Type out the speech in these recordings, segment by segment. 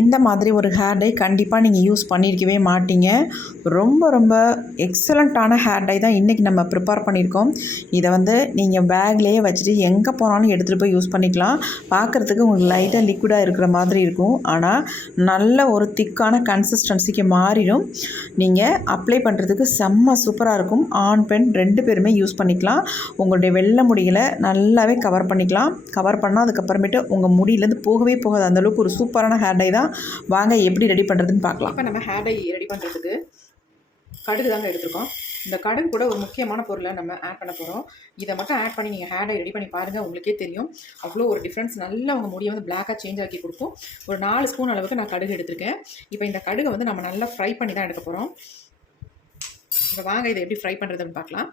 இந்த மாதிரி ஒரு ஹேர் டை கண்டிப்பாக நீங்கள் யூஸ் பண்ணியிருக்கவே மாட்டீங்க. ரொம்ப ரொம்ப எக்ஸலண்ட்டான ஹேர் டை தான் இன்றைக்கி நம்ம ப்ரிப்பேர் பண்ணியிருக்கோம். இதை வந்து நீங்கள் பேக்லேயே வச்சுட்டு எங்கே போனாலும் எடுத்துகிட்டு போய் யூஸ் பண்ணிக்கலாம். பார்க்குறதுக்கு உங்களுக்கு லைட்டாக லிக்விடாக இருக்கிற மாதிரி இருக்கும். ஆனால் நல்ல ஒரு திக்கான கன்சிஸ்டன்சிக்கு மாறிடும். நீங்கள் அப்ளை பண்ணுறதுக்கு செம்ம சூப்பராக இருக்கும். ஆண் பெண் 2 பேருமே யூஸ் பண்ணிக்கலாம். உங்களுடைய வெள்ளை முடிகளை நல்லாவே கவர் பண்ணிக்கலாம். கவர் பண்ணால் அதுக்கப்புறமேட்டு உங்கள் முடியிலேருந்து போகவே போகாது. அந்தளவுக்கு ஒரு சூப்பரான ஹேர் டை தான். வாங்க எப்படி ரெடி பண்ணுறதுன்னு பார்க்கலாம். இப்போ நம்ம ஹேர் டை ரெடி பண்ணுறதுக்கு கடுகு தாங்க எடுத்துருக்கோம். இந்த கடுகு கூட ஒரு முக்கியமான பொருளை நம்ம ஆட் பண்ண போகிறோம். இதை மட்டும் ஆட் பண்ணி நீங்கள் ஹேர் டை ரெடி பண்ணி பாருங்கள், உங்களுக்கே தெரியும் அவ்வளோ ஒரு டிஃப்ரென்ஸ். நல்லா உங்கள் முடியை வந்து பிளாக்காக சேஞ்ச் ஆக்கி கொடுக்கும். ஒரு 4 ஸ்பூன் அளவுக்கு நான் கடுகு எடுத்திருக்கேன். இப்போ இந்த கடுகை வந்து நம்ம நல்லா ஃப்ரை பண்ணி தான் எடுக்க போகிறோம். இப்போ வாங்க இதை எப்படி ஃப்ரை பண்ணுறதுன்னு பார்க்கலாம்.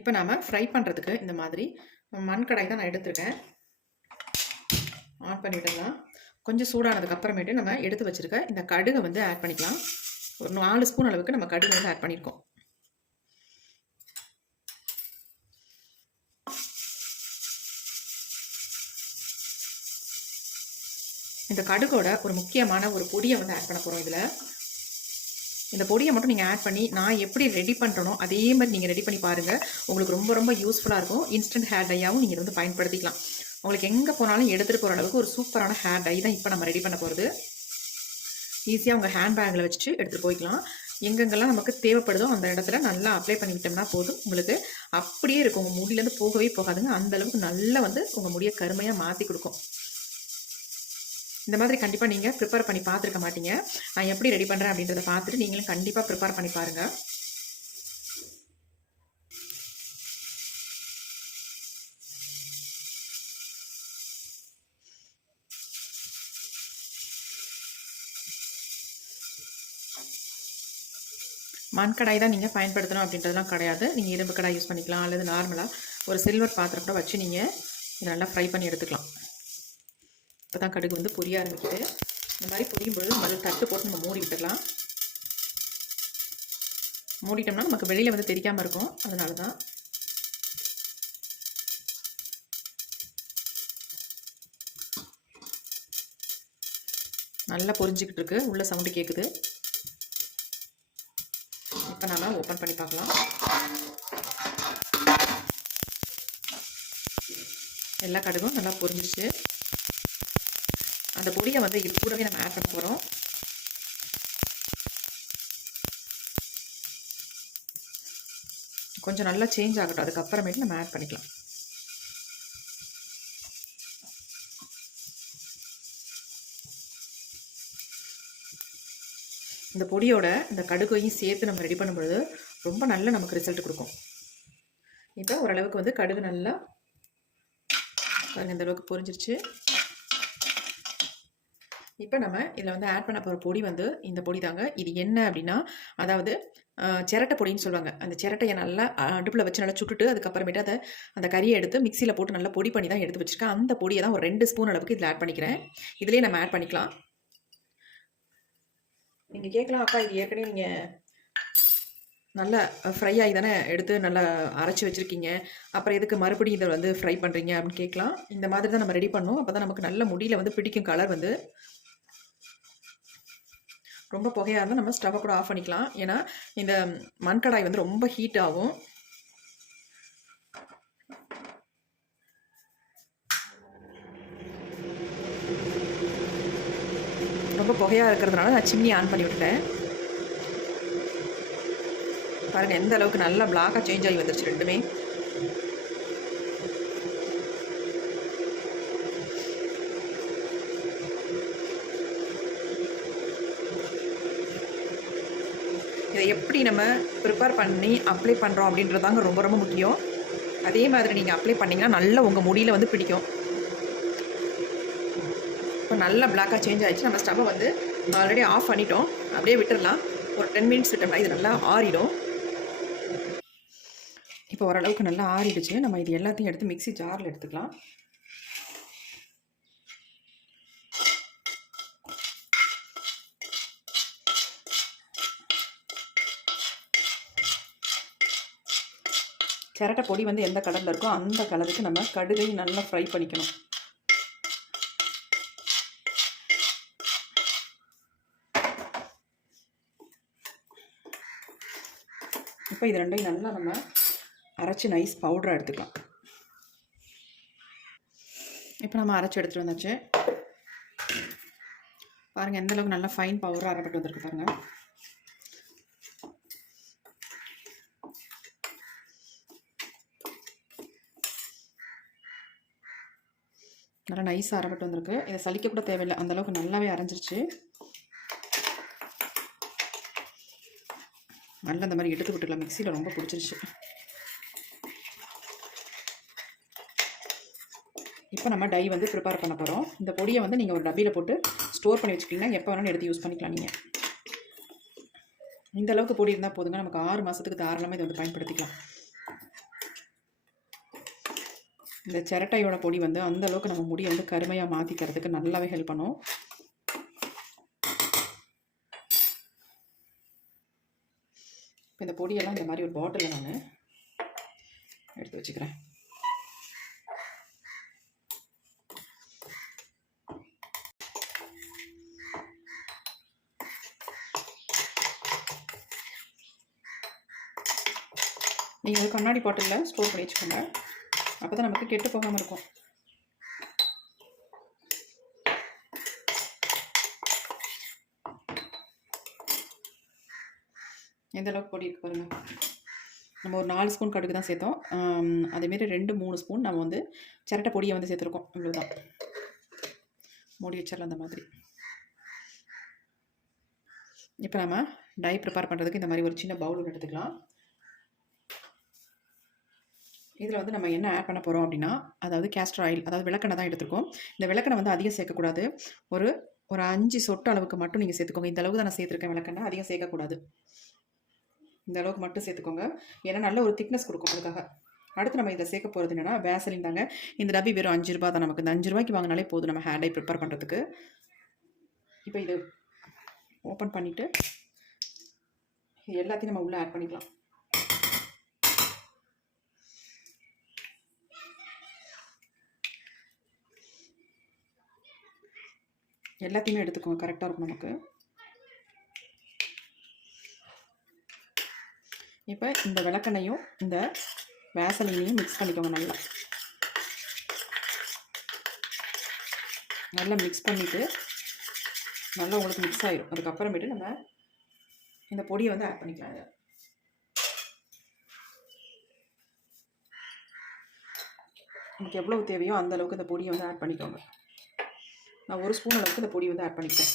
இப்போ நாம் ஃப்ரை பண்ணுறதுக்கு இந்த மாதிரி மண்கடாய் தான் நான் எடுத்திருக்கேன். ஆன் பண்ணிவிடலாம். கொஞ்சம் சூடானதுக்கு அப்புறமேட்டு நம்ம எடுத்து வச்சுருக்க இந்த கடுகை வந்து ஆட் பண்ணிக்கலாம். ஒரு 4 ஸ்பூன் அளவுக்கு நம்ம கடுகு வந்து ஆட் பண்ணியிருக்கோம். இந்த கடுகோட ஒரு முக்கியமான ஒரு பொடியை வந்து ஆட் பண்ண போகிறோம். இதில் இந்த பொடியை மட்டும் நீங்கள் ஆட் பண்ணி நான் எப்படி ரெடி பண்ணுறனோ அதே மாதிரி நீங்கள் ரெடி பண்ணி பாருங்கள். உங்களுக்கு ரொம்ப ரொம்ப யூஸ்ஃபுல்லாக இருக்கும். இன்ஸ்டன்ட் ஹேர் டையாகவும் நீங்கள் வந்து பயன்படுத்திக்கலாம். உங்களுக்கு எங்கே போனாலும் எடுத்துகிட்டு போகிற அளவுக்கு ஒரு சூப்பரான ஹேர் டை தான் இப்போ நம்ம ரெடி பண்ண போகிறது. ஈஸியாக உங்கள் ஹேண்ட் பேக்கில் வச்சுட்டு எடுத்துகிட்டு போய்க்கலாம். எங்கெங்கெல்லாம் நமக்கு தேவைப்படுதோ அந்த இடத்துல நல்லா அப்ளை பண்ணி விட்டோம்னா போதும். உங்களுக்கு அப்படியே இருக்கும். உங்கள் முடியிலேருந்து போகவே போகாதுங்க. அந்தளவுக்கு நல்லா வந்து உங்கள் முடியை கருமையாக மாற்றி கொடுக்கும். இந்த மாதிரி கண்டிப்பாக நீங்கள் ப்ரிப்பேர் பண்ணி பார்த்துருக்க மாட்டீங்க. நான் எப்படி ரெடி பண்ணுறேன் அப்படின்றத பார்த்துட்டு நீங்களும் கண்டிப்பாக ப்ரிப்பேர் பண்ணி பாருங்கள். மண்கடாய் தான் நீங்கள் பயன்படுத்தணும் அப்படின்றதுலாம் கிடையாது. நீங்கள் இரும்பு கடாய் யூஸ் பண்ணிக்கலாம், அல்லது நார்மலாக ஒரு சில்வர் பாத்திரம் கூட வச்சு நீங்கள் இதை நல்லா ஃப்ரை பண்ணி எடுத்துக்கலாம். இப்போ தான் கடுகு வந்து பொரிய ஆரம்பிக்குது. இந்த மாதிரி பொரியும் பொழுது முதல்ல தட்டு போட்டு நம்ம மூடி விட்டுடலாம். மூடிட்டோம்னா நமக்கு வெளியில் வந்து தெரியாமல் இருக்கும். அதனால தான் நல்லா பொரிஞ்சிக்கிட்டு இருக்கு. உள்ள சவுண்டு கேட்குது. இப்போ நம்ம ஓப்பன் பண்ணி பார்க்கலாம். எல்லா கடுகும் நல்லா பொரிஞ்சிச்சு. அந்த பொடியை வந்து இது கூடவே நம்ம ஆட் பண்ண போகிறோம். கொஞ்சம் நல்லா சேஞ்ச் ஆகட்டும். அதுக்கப்புறமேட்டு நம்ம ஆட் பண்ணிக்கலாம். இந்த பொடியோட இந்த கடுகையும் சேர்த்து நம்ம ரெடி பண்ணும்பொழுது ரொம்ப நல்ல நமக்கு ரிசல்ட் கொடுக்கும். இப்போ ஓரளவுக்கு வந்து கடுகு நல்லா பாருங்க, இந்த அளவுக்கு பொரிஞ்சிருச்சு. இப்போ நம்ம இதில் வந்து ஆட் பண்ண போகிற பொடி வந்து இந்த பொடி தாங்க. இது என்ன அப்படின்னா, அதாவது சிரட்டை பொடின்னு சொல்லுவாங்க. அந்த சிரட்டையை நல்லா அடுப்பில் வச்சு நல்லா சுட்டுட்டு அதுக்கப்புறமேட்டு அதை அந்த கறியை எடுத்து மிக்சியில் போட்டு நல்லா பொடி பண்ணி தான் எடுத்து வச்சுருக்கேன். அந்த பொடியை தான் ஒரு 2 ஸ்பூன் அளவுக்கு இதில் ஆட் பண்ணிக்கிறேன். இதிலே நம்ம ஆட் பண்ணிக்கலாம். நீங்கள் கேட்கலாம், அக்கா இது ஏற்கனவே நீங்கள் நல்லா ஃப்ரை ஆகி தானே எடுத்து நல்லா அரைச்சி வச்சுருக்கீங்க, அப்புறம் எதுக்கு மறுபடியும் இதை வந்து ஃப்ரை பண்ணுறீங்க அப்படின்னு கேட்கலாம். இந்த மாதிரி தான் நம்ம ரெடி பண்ணோம். அப்போ தான் நமக்கு நல்ல முடியில் வந்து பிடிக்கும். கலர் வந்து ரொம்ப புகையாக இருந்தால் நம்ம ஸ்டவ்வை கூட ஆஃப் பண்ணிக்கலாம். ஏன்னா இந்த மண்கடாய் வந்து ரொம்ப ஹீட் ஆகும். ரொம்ப புகையாக இருக்கிறதுனால நான் சிம்னி ஆன் பண்ணி விட்டுட்டேன். பாருங்கள் எந்த அளவுக்கு நல்லா பிளாக்காக சேஞ்ச் ஆகி வந்துருச்சு ரெண்டுமே. இதை எப்படி நம்ம ப்ரிப்பேர் பண்ணி அப்ளை பண்ணுறோம் அப்படின்றதாங்க ரொம்ப ரொம்ப முக்கியம். அதே மாதிரி நீங்கள் அப்ளை பண்ணிங்கன்னா நல்லா உங்கள் முடியில் வந்து பிடிக்கும். இப்போ நல்லா பிளாக்காக சேஞ்ச் ஆகிடுச்சு. நம்ம ஸ்டவ்வை வந்து ஆல்ரெடி ஆஃப் பண்ணிட்டோம். அப்படியே விட்டுடலாம். ஒரு 10 மினிட்ஸ் விட்டோம்னா இது நல்லா ஆறிடும். இப்போ ஓரளவுக்கு நல்லா ஆறிடுச்சு. நம்ம இது எல்லாத்தையும் எடுத்து மிக்ஸி ஜாரில் எடுத்துக்கலாம். சிரட்டை பொடி வந்து எந்த கலரில் இருக்கோ அந்த கலருக்கு நம்ம கடுகை நல்லா ஃப்ரை பண்ணிக்கணும். இப்போ இது ரெண்டையும் நல்லா நம்ம அரைச்சி நைஸ் பவுடராக எடுத்துக்கலாம். இப்போ நம்ம அரைச்சி எடுத்துகிட்டு வந்தாச்சு. பாருங்கள் எந்த அளவுக்கு நல்லா ஃபைன் பவுடராக அரைப்பட்டு வந்திருக்கு பாருங்கள். நல்லா நைஸாக அரைப்பட்டு வந்திருக்கு. இதை சலிக்க கூட தேவையில்லை, அந்தளவுக்கு நல்லாவே அரைஞ்சிருச்சு. நல்லா இந்த மாதிரி எடுத்து விட்டுக்கலாம். மிக்சியில் ரொம்ப பிடிச்சிருச்சு. இப்போ நம்ம டை வந்து ப்ரிப்பேர் பண்ண போகிறோம். இந்த பொடியை வந்து நீங்கள் ஒரு டப்பியில் போட்டு ஸ்டோர் பண்ணி வச்சுக்கிட்டிங்கன்னா எப்போ வேணாலும் எடுத்து யூஸ் பண்ணிக்கலாம். நீங்கள் இந்த அளவுக்கு பொடி இருந்தால் போதுங்க, நமக்கு 6 மாதத்துக்கு தாராளமாக இதை வந்து பயன்படுத்திக்கலாம். இந்த சிரட்டையோட பொடி வந்து அந்த அளவுக்கு நம்ம முடியை வந்து கருமையாக மாற்றிக்கிறதுக்கு நல்லாவே ஹெல்ப் பண்ணும். இப்போ இந்த பொடியெல்லாம் இந்த மாதிரி ஒரு பாட்டிலில் நான் எடுத்து வச்சுக்கிறேன். நீங்கள் கண்ணாடி பாட்டிலில் ஸ்டோர் பண்ணி வச்சுக்கோங்க, அப்போ தான் நமக்கு கெட்டு போகாமல் இருக்கும். எந்த அளவுக்கு பொடி இருக்கு பாருங்கள். நம்ம ஒரு 4 ஸ்பூன் கடுகு தான் சேர்த்தோம். அதேமாரி 2-3 ஸ்பூன் நம்ம வந்து சிரட்டை பொடியை வந்து சேர்த்துருக்கோம். இவ்வளோதான். மூடி வச்சிடலாம் அந்த மாதிரி. இப்போ நம்ம டை ப்ரிப்பேர் பண்ணுறதுக்கு இந்த மாதிரி ஒரு சின்ன பவுல் எடுத்துக்கலாம். இதில் வந்து நம்ம என்ன ஆட் பண்ண போகிறோம் அப்படின்னா, அதாவது கேஸ்டர் ஆயில், அதாவது விளக்கெண்ணெய் தான் எடுத்துருக்கோம். இந்த விளக்கெண்ணெய் வந்து அதிகம் சேர்க்கக்கூடாது. ஒரு 5 சொட்டு அளவுக்கு மட்டும் நீங்கள் சேர்த்துக்கோங்க. இந்த அளவுக்கு தான் நான் சேர்த்துருக்கேன் விளக்கெண்ணெய், அதிகம் சேர்க்கக்கூடாது. இந்த அளவுக்கு மட்டும் சேர்த்துக்கோங்க, ஏன்னா நல்ல ஒரு திக்னஸ் கொடுக்கும் அதுக்காக. அடுத்து நம்ம இதை சேர்க்க போகிறது என்னென்னா வேசலின் தாங்க. இந்த டப்பி வெறும் 5 ரூபா தான். நமக்கு இந்த 5 ரூபாய்க்கு வாங்கினாலே போதும் நம்ம ஹேர் டை ப்ரிப்பேர் பண்ணுறதுக்கு. இப்போ இது ஓப்பன் பண்ணிவிட்டு இது எல்லாத்தையும் நம்ம உள்ளே ஆட் பண்ணிக்கலாம். எல்லாத்தையுமே எடுத்துக்கோங்க, கரெக்டாக இருக்கும் நமக்கு. இப்போ இந்த விளக்கெண்ணையும் இந்த வேசலினையும் மிக்ஸ் பண்ணிக்கோங்க. நல்லா மிக்ஸ் பண்ணிவிட்டு நல்லா உங்களுக்கு மிக்ஸ் ஆகிடும். அதுக்கப்புறமேட்டு நம்ம இந்த பொடியை வந்து ஆட் பண்ணிக்கலாம். நமக்கு எவ்வளோ தேவையோ அந்த அளவுக்கு இந்த பொடியை வந்து ஆட் பண்ணிக்கோங்க. நான் 1 ஸ்பூன் அளவுக்கு இந்த பொடி வந்து ஆட் பண்ணிக்கிறேன்.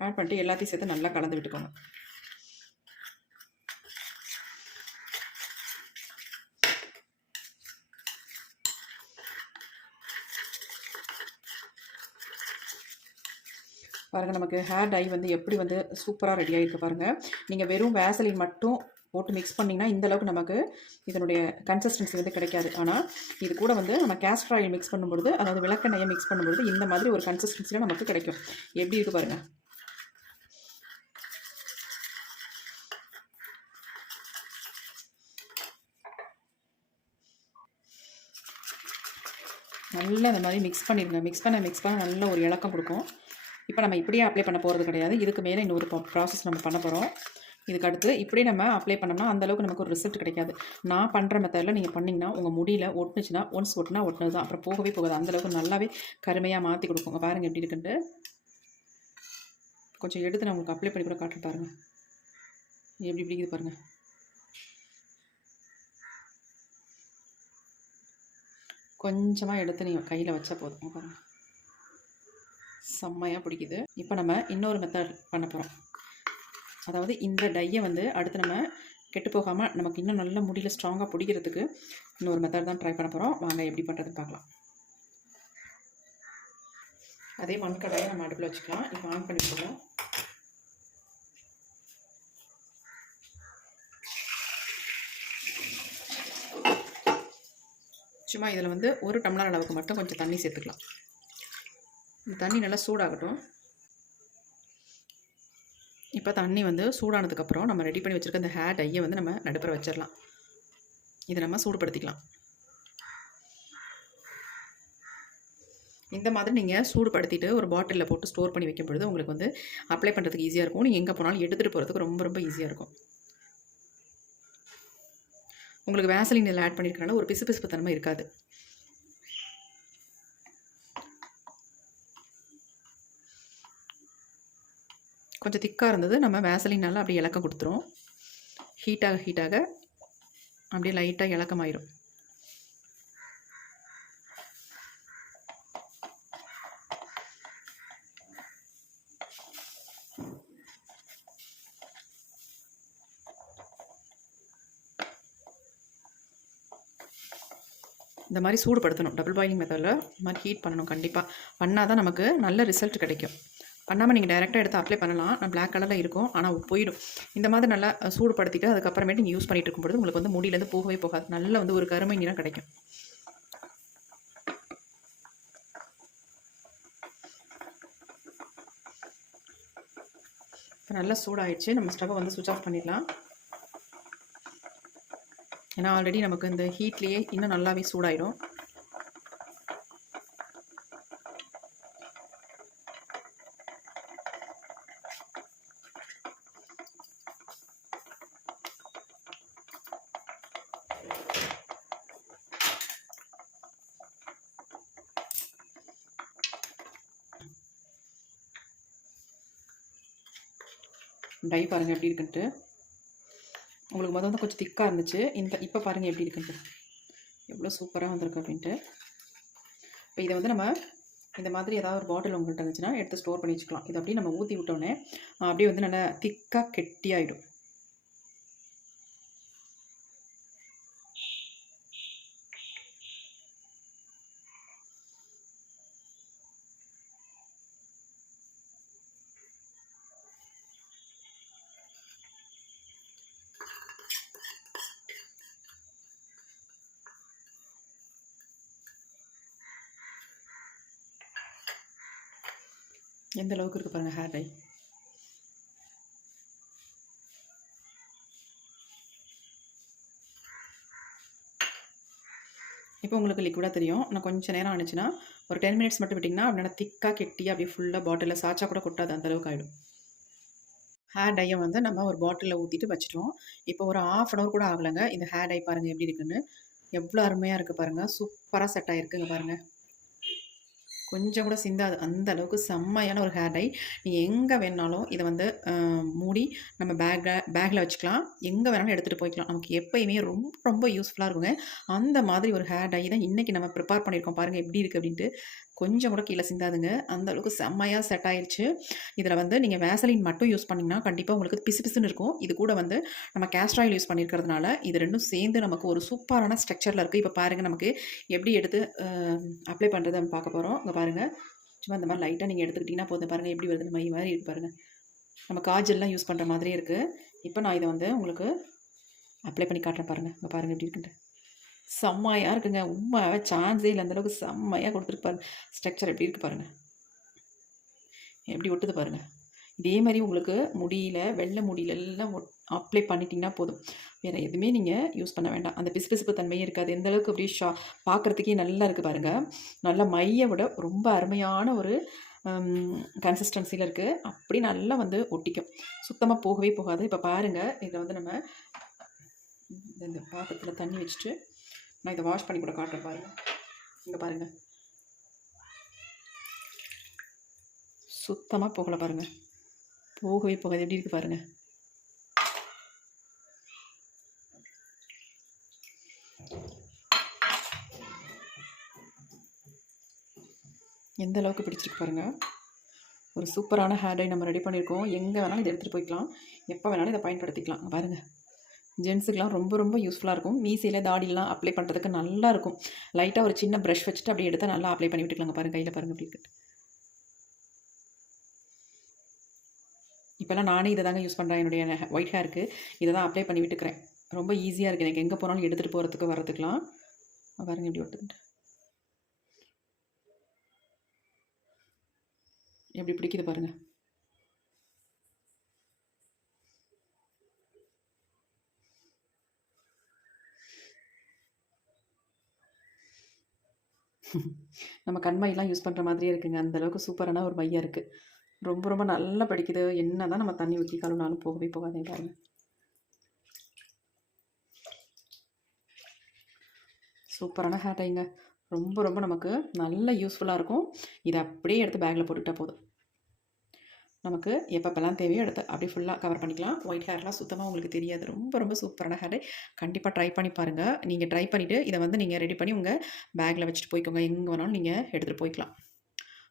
ஆட் பண்ணிட்டு எல்லாத்தையும் சேர்த்து நல்லா கலந்து விட்டுக்கோங்க. பாருங்கள் நமக்கு ஹேர் டை வந்து எப்படி வந்து சூப்பராக ரெடி ஆகிருக்கு பாருங்கள். நீங்கள் வெறும் வேசலின் மட்டும் போட்டு மிக்ஸ் பண்ணிங்கன்னா இந்த அளவுக்கு நமக்கு இதனுடைய கன்சிஸ்டன்சி வந்து கிடைக்காது. ஆனால் இது கூட வந்து நம்ம கேஸ்டர் ஆயில் மிக்ஸ் பண்ணும்பொழுது, அதாவது விளக்கெண்ணெயை மிக்ஸ் பண்ணும்பொழுது இந்த மாதிரி ஒரு கன்சிஸ்டன்சியில் நமக்கு கிடைக்கும். எப்படி இருக்குது பாருங்கள். நல்லா இந்த மாதிரி மிக்ஸ் பண்ணிடுங்க. மிக்ஸ் பண்ண நல்ல ஒரு இலக்கம் கொடுக்கும். இப்போ நம்ம இப்படியே அப்ளை பண்ண போகிறது கிடையாது. இதுக்கு மேலே இன்னொரு ப்ராசஸ் நம்ம பண்ண போகிறோம். இதுக்கு அடுத்து இப்படி நம்ம அப்ளை பண்ணோம்னா அந்தளவுக்கு நமக்கு ஒரு ரிசல்ட் கிடைக்காது. நான் பண்ணுற மெத்தடில் நீங்கள் பண்ணிங்கன்னா உங்கள் முடியில் ஒட்டுனுச்சுன்னா ஒன்ஸ் ஒட்டுனா ஒட்டுனது தான், அப்புறம் போகவே போகாது. அந்தளவுக்கு நல்லாவே கருமையாக மாற்றி கொடுக்குங்க. பாருங்கள் எப்படி இருக்குன்ட்டு. கொஞ்சம் எடுத்து நான் உங்களுக்கு அப்ளை பண்ணி கூட காட்டுறேன் பாருங்கள். எப்படி பிடிக்குது பாருங்கள். கொஞ்சமாக எடுத்து நீங்கள் கையில் வச்சா போதும். பாருங்கள் செம்மையாக பிடிக்குது. இப்போ நம்ம இன்னொரு மெத்தட் பண்ண போகிறோம். அதாவது இந்த டையை வந்து அடுத்து நம்ம கெட்டு போகாமல் நமக்கு இன்னும் நல்ல முடியல ஸ்ட்ராங்காக பிடிக்கிறதுக்கு இன்னொரு மெத்தட் தான் ட்ரை பண்ண போகிறோம். வாங்க எப்படி பண்ணுறதுன்னு பார்க்கலாம். அதே மண்கடாயை நம்ம அடுப்பில் வச்சுக்கலாம். இப்போ ஆன் பண்ணி போடுறோம். சும்மா இதில் வந்து 1 டம்ளர் அளவுக்கு மட்டும் கொஞ்சம் தண்ணி சேர்த்துக்கலாம். இந்த தண்ணி நல்லா சூடாகட்டும். இப்போ தண்ணி வந்து சூடானதுக்கப்புறம் நம்ம ரெடி பண்ணி வச்சுருக்க இந்த ஹேர் டையை வந்து நம்ம நடுப்புற வச்சிடலாம். இதை நம்ம சூடுபடுத்திக்கலாம். இந்த மாதிரி நீங்கள் சூடுபடுத்திட்டு ஒரு பாட்டிலில் போட்டு ஸ்டோர் பண்ணி வைக்கும் பொழுது உங்களுக்கு வந்து அப்ளை பண்ணுறதுக்கு ஈஸியாக இருக்கும். நீங்கள் எங்கே போனாலும் எடுத்துகிட்டு போகிறதுக்கு ரொம்ப ரொம்ப ஈஸியாக இருக்கும். உங்களுக்கு வேசலின் இதில் ஆட் பண்ணியிருக்கனால ஒரு பிசுபிசுப்பு தன்மை இருக்காது. கொஞ்சம் திக்காக இருந்தது. நம்ம வேசலினால் அப்படியே இலக்கம் கொடுத்துரும். ஹீட்டாக அப்படியே லைட்டாக இலக்கமாயிரும். இந்த மாதிரி சூடுபடுத்தணும். டபுள் பாயிலிங் மெத்தடில் இந்த மாதிரி ஹீட் பண்ணணும். கண்டிப்பாக பண்ணால் தான் நமக்கு நல்ல ரிசல்ட் கிடைக்கும். பண்ணாமல் நீங்கள் டைரெக்டாக எடுத்து அப்ளை பண்ணலாம். நான் பிளாக் கலரில் இருக்கும், ஆனால் போயிடும். இந்த மாதிரி நல்லா சூடுபடுத்திட்டு அதுக்கப்புறமேட்டு நீங்கள் யூஸ் பண்ணிகிட்டு இருக்கும்போது உங்களுக்கு வந்து முடியிலேருந்து போகவே போகாது. நல்ல வந்து ஒரு கருமை நிறம் கிடைக்கும். இப்போ நல்லா சூடாகிடுச்சு. நம்ம ஸ்டவ்வை வந்து சுவிட்ச் ஆஃப் பண்ணிடலாம். ஏன்னா ஆல்ரெடி நமக்கு இந்த ஹீட்லேயே இன்னும் நல்லாவே சூடாயிடும். டை பாருங்கள் எப்படி இருக்குன்ட்டு. உங்களுக்கு வந்து கொஞ்சம் திக்காக இருந்துச்சு. இப்போ பாருங்கள் எப்படி இருக்குன்ட்டு, எவ்வளோ சூப்பராக வந்திருக்கு அப்படின்ட்டு. இப்போ இதை வந்து நம்ம இந்த மாதிரி ஏதாவது ஒரு பாட்டில் உங்கள்கிட்ட இருந்துச்சுன்னா எடுத்து ஸ்டோர் பண்ணி வச்சுக்கலாம். இதை அப்படியே நம்ம ஊற்றி விட்டோன்னே அப்படியே வந்து நல்லா திக்காக கெட்டியாகிடும். எந்த அளவுக்கு இருக்குது பாருங்கள் ஹேர் டை. இப்போ உங்களுக்கு லிக்விடாக தெரியும். நான் கொஞ்சம் நேரம் ஆனிச்சுன்னா ஒரு 10 மினிட்ஸ் மட்டும் விட்டிங்கன்னா அப்படின்னா திக்காக கெட்டியாக அப்படியே ஃபுல்லாக பாட்டிலில் சாச்சா கூட கொட்டாது, அந்தளவுக்கு ஆகிடும். ஹேர் டையை வந்து நம்ம ஒரு பாட்டிலில் ஊற்றிட்டு வச்சுட்டோம். இப்போ ஒரு 1/2 அன் ஹவர் கூட ஆகலைங்க. இந்த ஹேர் டை பாருங்கள் எப்படி இருக்குன்னு. எவ்வளோ அருமையாக இருக்குது பாருங்கள். சூப்பராக செட் ஆகிருக்குங்க பாருங்கள். கொஞ்சம் கூட சிந்தாது, அந்த அளவுக்கு செம்மையான ஒரு ஹேர் டை. நீங்கள் எங்கே வேணாலும் இதை வந்து மூடி நம்ம பேக்கில் வச்சுக்கலாம். எங்கே வேணாலும் எடுத்துகிட்டு போய்க்கலாம். நமக்கு எப்போயுமே ரொம்ப ரொம்ப யூஸ்ஃபுல்லாக இருக்குங்க. அந்த மாதிரி ஒரு ஹேர் டை தான் இன்றைக்கி நம்ம ப்ரிப்பேர் பண்ணியிருக்கோம். பாருங்கள் எப்படி இருக்குது அப்படின்ட்டு. கொஞ்சம் கூட கீழே சிந்தாதுங்க, அந்த அளவுக்கு செம்மையாக செட் ஆயிடுச்சு. இதில் வந்து நீங்கள் வேசலின் மட்டும் யூஸ் பண்ணிங்கன்னா கண்டிப்பாக உங்களுக்கு பிசு பிசுன்னு இருக்கும். இது கூட வந்து நம்ம கேஸ்டர் ஆயில் யூஸ் பண்ணியிருக்கிறதுனால இது ரெண்டும் சேர்ந்து நமக்கு ஒரு சூப்பரான ஸ்ட்ரக்சரில் இருக்குது. இப்போ பாருங்கள் நமக்கு எப்படி எடுத்து அப்ளை பண்ணுறது நம்ம பார்க்க போகிறோம். இங்கே பாருங்கள், சும்மா இந்த மாதிரி லைட்டாக நீங்கள் எடுத்துக்கிட்டிங்கன்னா போதும். பாருங்கள் எப்படி வருது, மை மாதிரி இருக்குது பாருங்கள். நம்ம காஜல்லாம் யூஸ் பண்ணுற மாதிரியே இருக்குது. இப்போ நான் இதை வந்து உங்களுக்கு அப்ளை பண்ணி காட்டுறேன் பாருங்கள். இங்கே பாருங்கள் எப்படி இருக்குன்ட்டு. செம்மையாக இருக்குங்க. உண்மையாகவே சான்ஸே இல்லை, அந்தளவுக்கு செம்மையாக கொடுத்துருக்கு பாருங்கள். ஸ்ட்ரக்சர் எப்படி இருக்குது பாருங்கள், எப்படி ஒட்டுது பாருங்கள். இதே மாதிரி உங்களுக்கு முடியல, வெள்ளை முடியில எல்லாம் அப்ளை பண்ணிட்டீங்கன்னா போதும். வேறு எதுவுமே நீங்கள் யூஸ் பண்ண வேண்டாம். அந்த பிசுபிசுப்பு தன்மையே இருக்காது. எந்த அளவுக்கு அப்படியே பார்க்குறதுக்கே நல்லா இருக்குது பாருங்கள். நல்லா மையை விட ரொம்ப அருமையான ஒரு கன்சிஸ்டன்சியில் இருக்குது. அப்படி நல்லா வந்து ஒட்டிக்கும், சுத்தமாக போகவே போகாது. இப்போ பாருங்கள், இதை வந்து நம்ம இந்த பாத்திரத்தில் தண்ணி வச்சுட்டு நான் இதை வாஷ் பண்ணி கூட காட்டுறேன் பாருங்கள். இங்கே பாருங்கள், சுத்தமாக போகலை பாருங்கள், போகவே போகாது. எப்படி இருக்குது பாருங்கள். எந்த அளவுக்கு பிடிச்சிருக்கு பாருங்கள். ஒரு சூப்பரான ஹேர் டை நம்ம ரெடி பண்ணியிருக்கோம். எங்கே வேணாலும் இதை எடுத்துகிட்டு போய்க்கலாம், எப்போ வேணாலும் இதை பயன்படுத்திக்கலாம். பாருங்கள், ஜென்ஸுக்கெலாம் ரொம்ப ரொம்ப யூஸ்ஃபுல்லாக இருக்கும். மீசையில் தாடிலாம் அப்ளை பண்ணுறதுக்கு நல்லாயிருக்கும். லைட்டாக ஒரு சின்ன ப்ரஷ் வச்சுட்டு அப்படியே எடுத்து நல்லா அப்ளை பண்ணி விட்டுக்கலாங்க. பாருங்கள், கையில் பாருங்கள் எப்படி இருக்குது. இப்போல்லாம் நானே இதை தாங்க யூஸ் பண்ணுறேன். என்னுடைய ஒயிட் ஹேருக்கு இதை தான் அப்ளை பண்ணி விட்டுக்கிறேன். ரொம்ப ஈஸியாக இருக்குது எனக்கு, எங்கே போனாலும் எடுத்துகிட்டு போகிறதுக்கு வரதுக்கெலாம். பாருங்கள் எப்படி ஒட்டுதுன்ட்டு, எப்படி பிடிக்குது பாருங்கள். நம்ம கண்மையெல்லாம் யூஸ் பண்ணுற மாதிரியே இருக்குங்க. அந்தளவுக்கு சூப்பரான ஒரு மையாக இருக்குது. ரொம்ப ரொம்ப நல்லா படிக்குது. என்ன தான் நம்ம தண்ணி ஊற்றி கழுவினாலும் போகவே போகாதே பாருங்கள். சூப்பரான ஹேர் டைங்க. ரொம்ப ரொம்ப நமக்கு நல்ல யூஸ்ஃபுல்லாக இருக்கும். இதை அப்படியே எடுத்து பேக்கில் போட்டுக்கிட்டால் போதும். நமக்கு எப்பப்பெல்லாம் தேவையோ எடுத்து அப்படியே ஃபுல்லாக கவர் பண்ணிக்கலாம். ஒயிட் ஹேர்லாம் சுத்தமாக உங்களுக்கு தெரியாது. ரொம்ப ரொம்ப சூப்பரான ஹேர் டை. கண்டிப்பாக ட்ரை பண்ணி பாருங்கள். நீங்கள் ட்ரை பண்ணிவிட்டு இதை வந்து நீங்கள் ரெடி பண்ணி உங்கள் பேக்கில் வச்சுட்டு போய்க்கோங்க. எங்கே வேணாலும் நீங்கள் எடுத்துகிட்டு போய்க்கலாம்.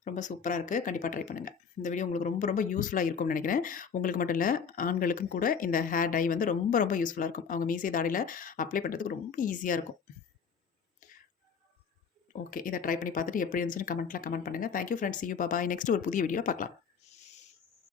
ரொம்ப சூப்பராக இருக்குது. கண்டிப்பாக ட்ரை பண்ணுங்கள். இந்த வீடியோ உங்களுக்கு ரொம்ப ரொம்ப யூஸ்ஃபுல்லாக இருக்கும்னு நினைக்கிறேன். உங்களுக்கு மட்டும் இல்லை, ஆண்களுக்கும் கூட இந்த ஹேர் டை வந்து ரொம்ப ரொம்ப யூஸ்ஃபுல்லாக இருக்கும். அவங்க மீசை தாடியில் அப்ளை பண்ணுறதுக்கு ரொம்ப ஈஸியாக இருக்கும். ஓகே, இதை ட்ரை பண்ணி பார்த்துட்டு எப்படி இருந்துச்சுன்னு கமெண்ட் பண்ணுங்கள். Thank you friends. You bye. Next ஒரு புதிய வீடியோவில் பார்க்கலாம்.